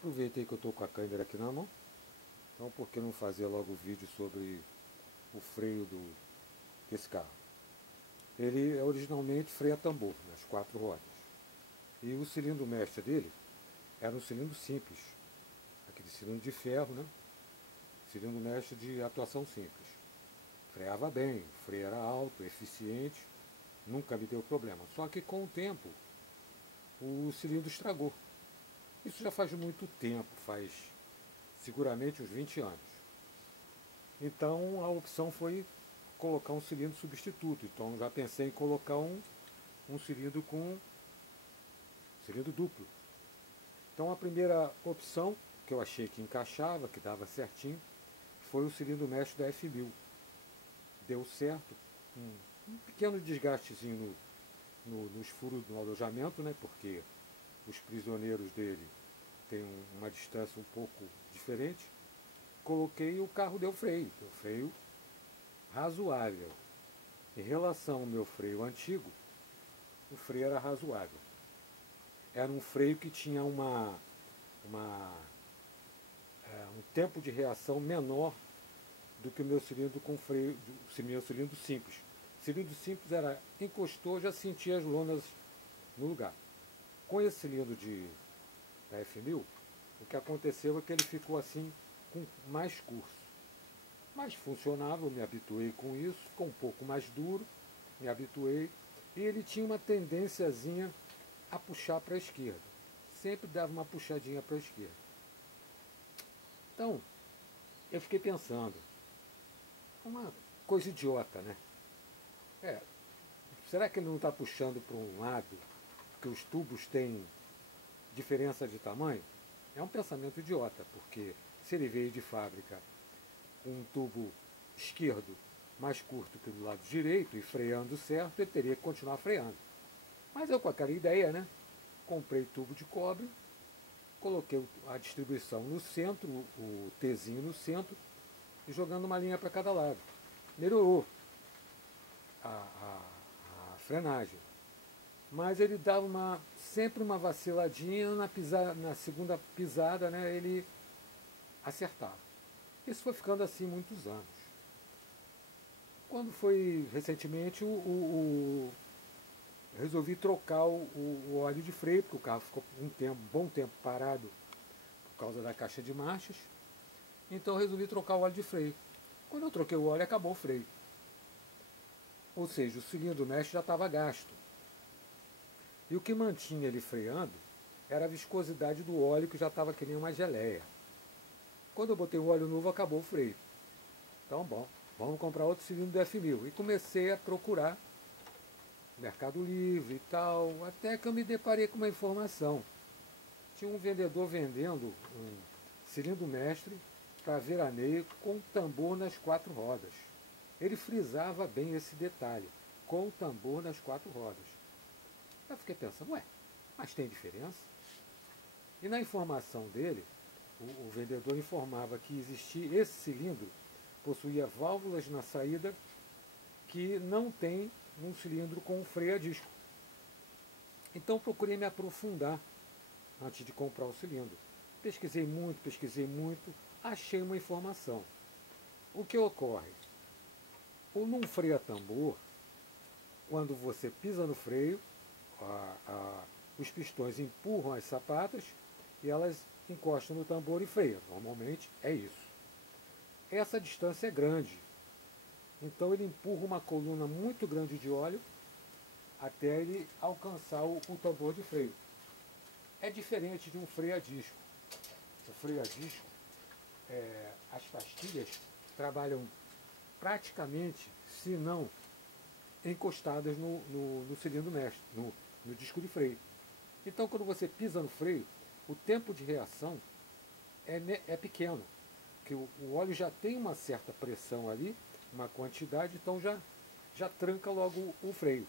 Aproveitei que eu estou com a câmera aqui na mão, então por que não fazer logo o vídeo sobre o freio desse carro? Ele é originalmente freio a tambor, nas 4 rodas. E o cilindro mestre dele era um cilindro simples, aquele cilindro de ferro, né? Cilindro mestre de atuação simples. Freava bem, o freio era alto, eficiente, nunca me deu problema. Só que com o tempo, o cilindro estragou. Isso já faz muito tempo, faz seguramente uns 20 anos. Então a opção foi colocar um cilindro substituto. Então já pensei em colocar um cilindro com cilindro duplo. Então a primeira opção, que eu achei que encaixava, que dava certinho, foi o cilindro mestre da F1000. Deu certo, um pequeno desgastezinho nos furos do alojamento, né, porque os prisioneiros dele têm uma distância um pouco diferente. Coloquei e o carro deu freio razoável. Em relação ao meu freio antigo, o freio era razoável. Era um freio que tinha um tempo de reação menor do que o meu cilindro com freio, o meu cilindro simples. O cilindro simples era, encostou, já sentia as lonas no lugar. Com esse cilindro da F1000, o que aconteceu é que ele ficou assim, com mais curso. Mas funcionava, me habituei com isso, ficou um pouco mais duro, me habituei, e ele tinha uma tendênciazinha a puxar para a esquerda. Sempre dava uma puxadinha para a esquerda. Então, eu fiquei pensando, uma coisa idiota, né? Será que ele não está puxando para um lado, porque os tubos têm diferença de tamanho? É um pensamento idiota, porque se ele veio de fábrica com um tubo esquerdo mais curto que o do lado direito e freando certo, ele teria que continuar freando. Mas eu, com aquela ideia, né, comprei tubo de cobre, coloquei a distribuição no centro, o Tzinho no centro, e jogando uma linha para cada lado. Melhorou a frenagem. Mas ele dava sempre uma vaciladinha na segunda pisada, né, ele acertava. Isso foi ficando assim muitos anos. Quando foi recentemente, resolvi trocar o óleo de freio, porque o carro ficou um bom tempo parado por causa da caixa de marchas. Então eu resolvi trocar o óleo de freio. Quando eu troquei o óleo, acabou o freio. Ou seja, o cilindro mestre já estava gasto. E o que mantinha ele freando era a viscosidade do óleo, que já estava que nem uma geleia. Quando eu botei o óleo novo, acabou o freio. Então, bom, vamos comprar outro cilindro da F1000. E comecei a procurar Mercado Livre e tal, até que eu me deparei com uma informação. Tinha um vendedor vendendo um cilindro mestre para veraneio com tambor nas 4 rodas. Ele frisava bem esse detalhe, com tambor nas 4 rodas. Eu fiquei pensando, ué, mas tem diferença? E na informação dele, o vendedor informava que existia esse cilindro, possuía válvulas na saída que não tem num cilindro com freio a disco. Então procurei me aprofundar antes de comprar o cilindro. Pesquisei muito, achei uma informação. O que ocorre? Num freio a tambor, quando você pisa no freio, os pistões empurram as sapatas e elas encostam no tambor e freiam. Normalmente é isso. Essa distância é grande. Então ele empurra uma coluna muito grande de óleo até ele alcançar o tambor de freio. É diferente de um freio a disco. O freio a disco, as pastilhas trabalham praticamente, se não encostadas no cilindro mestre, no disco de freio. Então quando você pisa no freio, o tempo de reação é pequeno, porque o óleo já tem uma certa pressão ali, uma quantidade, então já tranca logo o freio.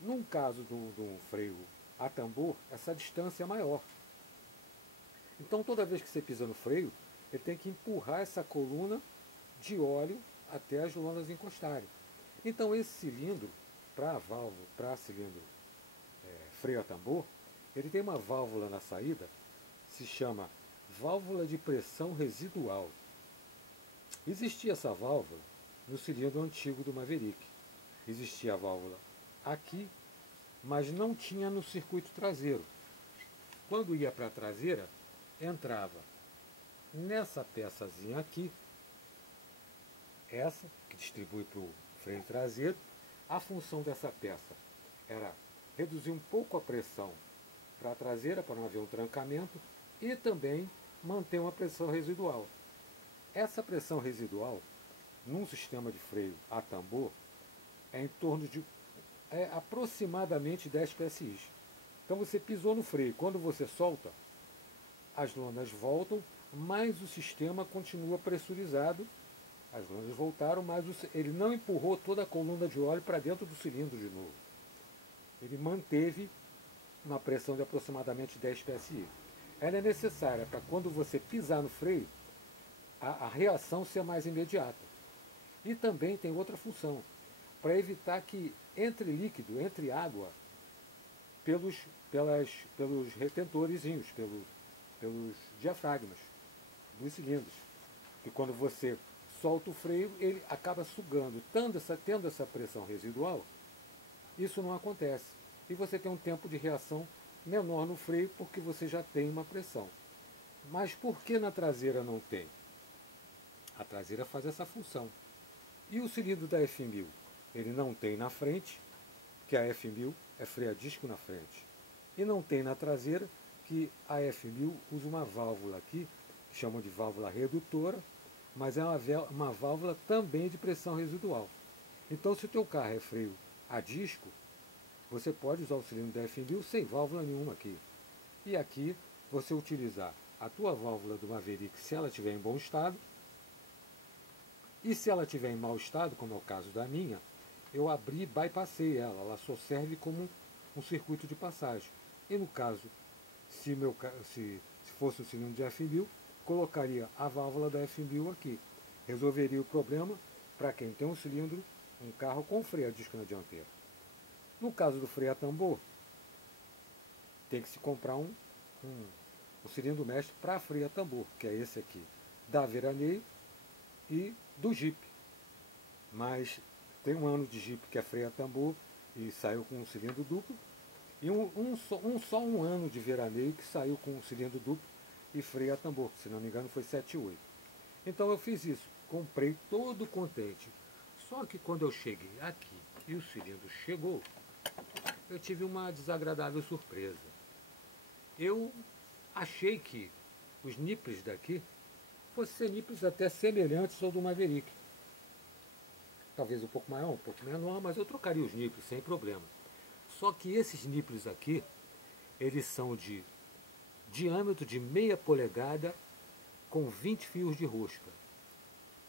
Num caso do freio a tambor, essa distância é maior. Então toda vez que você pisa no freio, ele tem que empurrar essa coluna de óleo até as lonas encostarem. Então esse cilindro, para cilindro freio a tambor, ele tem uma válvula na saída se chama válvula de pressão residual. Existia essa válvula no cilindro antigo do Maverick. Existia a válvula aqui, mas não tinha no circuito traseiro. Quando ia para a traseira, entrava nessa peçazinha aqui, essa que distribui para o freio traseiro. A função dessa peça era reduzir um pouco a pressão para a traseira, para não haver um trancamento, e também manter uma pressão residual. Essa pressão residual, num sistema de freio a tambor, é em torno de aproximadamente 10 PSI. Então você pisou no freio, quando você solta, as lonas voltam, mas o sistema continua pressurizado. As lonas voltaram, mas ele não empurrou toda a coluna de óleo para dentro do cilindro de novo. Ele manteve uma pressão de aproximadamente 10 PSI. Ela é necessária para quando você pisar no freio, a reação ser mais imediata. E também tem outra função, para evitar que entre líquido, entre água, pelos retentorezinhos, pelos diafragmas dos cilindros. E quando você solta o freio, ele acaba sugando. Tendo essa pressão residual, isso não acontece. E você tem um tempo de reação menor no freio, porque você já tem uma pressão. Mas por que na traseira não tem? A traseira faz essa função. E o cilindro da F1000? Ele não tem na frente, que a F1000 é freio a disco na frente. E não tem na traseira, que a F1000 usa uma válvula aqui, que chamam de válvula redutora, mas é uma válvula também de pressão residual. Então, se o teu carro é freio a disco, você pode usar o cilindro da F1000 sem válvula nenhuma aqui. E aqui, você utilizar a tua válvula do Maverick, se ela estiver em bom estado, e se ela estiver em mau estado, como é o caso da minha, eu abri e bypassei ela. Ela só serve como um circuito de passagem. E no caso, se fosse o cilindro de F1000, colocaria a válvula da F1000 aqui. Resolveria o problema para quem tem um cilindro, um carro com freio a disco na dianteira. No caso do freio a tambor, tem que se comprar um cilindro mestre para freio a tambor, que é esse aqui, da Veraneio e do Jeep. Mas tem um ano de Jeep que é freio a tambor e saiu com um cilindro duplo, e só um ano de Veraneio que saiu com um cilindro duplo e freio a tambor, se não me engano foi 7.8. Então eu fiz isso, comprei todo contente. Só que quando eu cheguei aqui e o cilindro chegou, eu tive uma desagradável surpresa. Eu achei que os nipples daqui fossem ser nipples até semelhantes ao do Maverick. Talvez um pouco maior, um pouco menor, mas eu trocaria os nipples sem problema. Só que esses nipples aqui, eles são de diâmetro de meia polegada com 20 fios de rosca.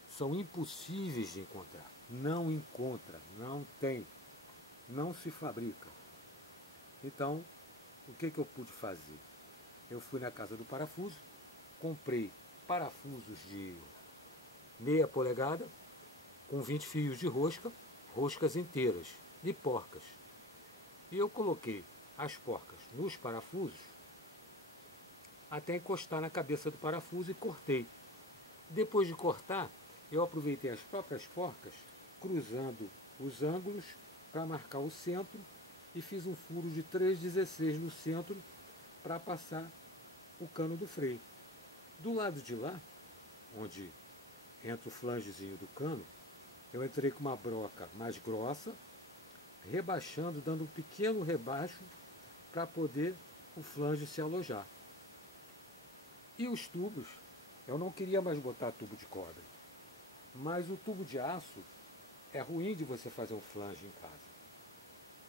São impossíveis de encontrar. Não encontra, não tem, não se fabrica. Então, o que eu pude fazer? Eu fui na casa do parafuso, comprei parafusos de meia polegada com 20 fios de rosca, roscas inteiras e porcas. E eu coloquei as porcas nos parafusos até encostar na cabeça do parafuso e cortei. Depois de cortar, eu aproveitei as próprias porcas, cruzando os ângulos para marcar o centro, e fiz um furo de 3,16 no centro para passar o cano do freio. Do lado de lá, onde entra o flangezinho do cano, eu entrei com uma broca mais grossa, rebaixando, dando um pequeno rebaixo para poder o flange se alojar. E os tubos, eu não queria mais botar tubo de cobre, mas o tubo de aço é ruim de você fazer um flange em casa.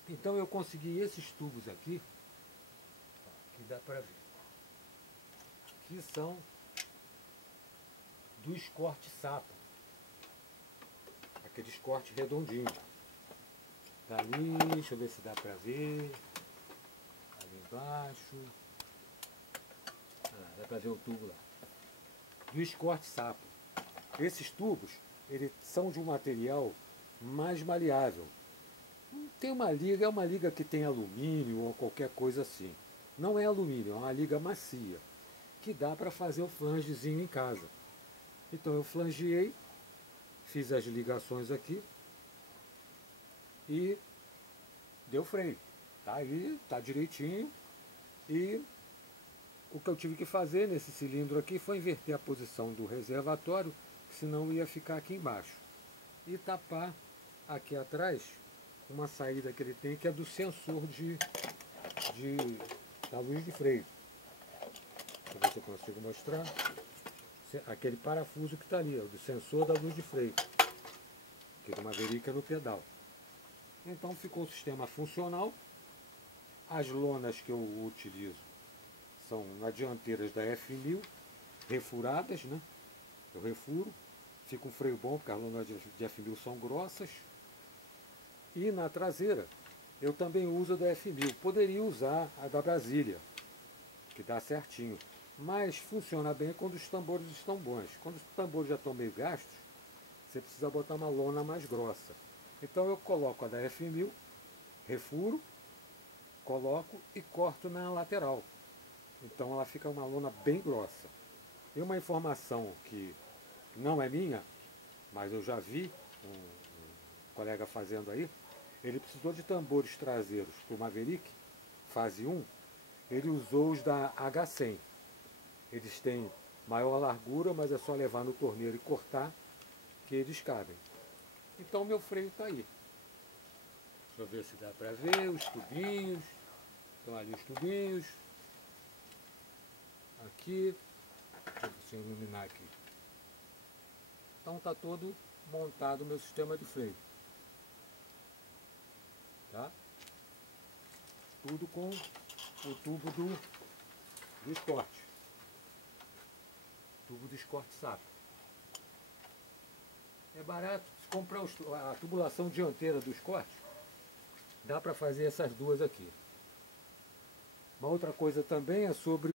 Então eu consegui esses tubos aqui, que dá para ver, que são do escorte sapo, aqueles cortes redondinhos. Tá ali, deixa eu ver se dá para ver, ali embaixo, dá para ver o tubo lá, do escorte sapo. Esses tubos, eles são de um material mais maleável. Tem uma liga, é uma liga que tem alumínio ou qualquer coisa assim. Não é alumínio, é uma liga macia. que dá para fazer o flangezinho em casa. Então eu flangeei, fiz as ligações aqui e deu freio. Tá aí, tá direitinho. E o que eu tive que fazer nesse cilindro aqui foi inverter a posição do reservatório, senão ia ficar aqui embaixo. E tapar aqui atrás uma saída que ele tem, que é do sensor da luz de freio. Deixa eu ver se eu consigo mostrar. Aquele parafuso que está ali, do sensor da luz de freio, que é uma verica no pedal. Então ficou o sistema funcional. As lonas que eu utilizo são na dianteiras da F1000, refuradas, né? Eu refuro, fica um freio bom, porque as lonas de F1000 são grossas. E na traseira, eu também uso a da F1000. Poderia usar a da Brasília, que dá certinho. Mas funciona bem quando os tambores estão bons. Quando os tambores já estão meio gastos, você precisa botar uma lona mais grossa. Então eu coloco a da F1000, refuro, coloco e corto na lateral. Então ela fica uma lona bem grossa. E uma informação que não é minha, mas eu já vi um colega fazendo aí, ele precisou de tambores traseiros para o Maverick, fase 1, ele usou os da H100. Eles têm maior largura, mas é só levar no torneiro e cortar, que eles cabem. Então meu freio está aí. Deixa eu ver se dá para ver os tubinhos. Estão ali os tubinhos. Aqui. Deixa eu iluminar aqui. Então está todo montado o meu sistema de freio. Tá? Tudo com o tubo do Escort. Tubo do Escort SAP. É barato. Se comprar a tubulação dianteira do Escort, dá para fazer essas duas aqui. Uma outra coisa também é sobre